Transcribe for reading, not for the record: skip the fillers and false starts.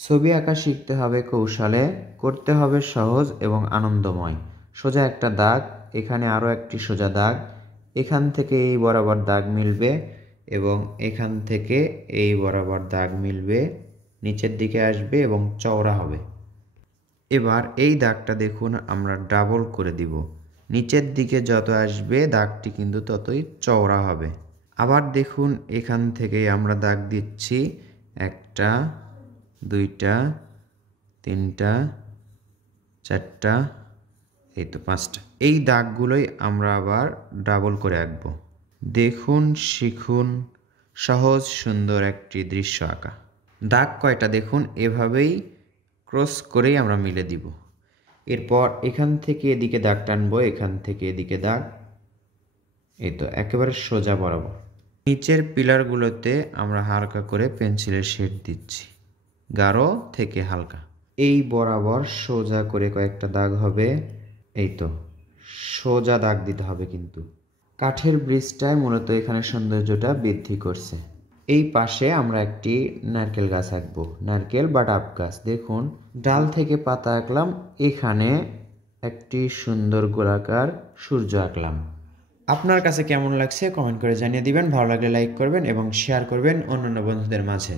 ছবি আঁকা শিখতে হবে কৌশলে, করতে হবে সহজ এবং আনন্দময়। সোজা একটা দাগ, এখানে আরও একটি সোজা দাগ, এখান থেকে এই বরাবর দাগ মিলবে এবং এখান থেকে এই বরাবর দাগ মিলবে, নিচের দিকে আসবে এবং চওড়া হবে। এবার এই দাগটা দেখুন আমরা ডাবল করে দিব, নিচের দিকে যত আসবে দাগটি কিন্তু ততই চওড়া হবে। আবার দেখুন এখান থেকে আমরা দাগ দিচ্ছি, একটা, দুইটা, তিনটা, চারটা, এই তো পাঁচটা। এই দাগগুলোই আমরা আবার ডাবল করে আঁকবো। দেখুন, শিখুন সহজ সুন্দর একটি দৃশ্য আঁকা। দাগ কয়টা দেখুন, এভাবেই ক্রস করেই আমরা মিলে দিব। এরপর এখান থেকে এদিকে দাগ টানবো, এখান থেকে এদিকে দাগ, এই তো একেবারে সোজা বরাবর। নিচের পিলারগুলোতে আমরা হালকা করে পেন্সিলের শেড দিচ্ছি, গাঢ় থেকে হালকা। এই বরাবর সোজা করে কয়েকটা দাগ হবে, এই তো সোজা দাগ দিতে হবে। কিন্তু কাঠের ব্রিজটায় মূলত এখানে সৌন্দর্যটা বৃদ্ধি করছে। এই পাশে আমরা একটি নারকেল গাছ আঁকবো, নারকেল বা ডাব গাছ। দেখুন ডাল থেকে পাতা আঁকলাম, এখানে একটি সুন্দর গোলাকার সূর্য আঁকলাম। আপনার কাছে কেমন লাগছে কমেন্ট করে জানিয়ে দিবেন। ভালো লাগলে লাইক করবেন এবং শেয়ার করবেন অন্যান্য বন্ধুদের মাঝে।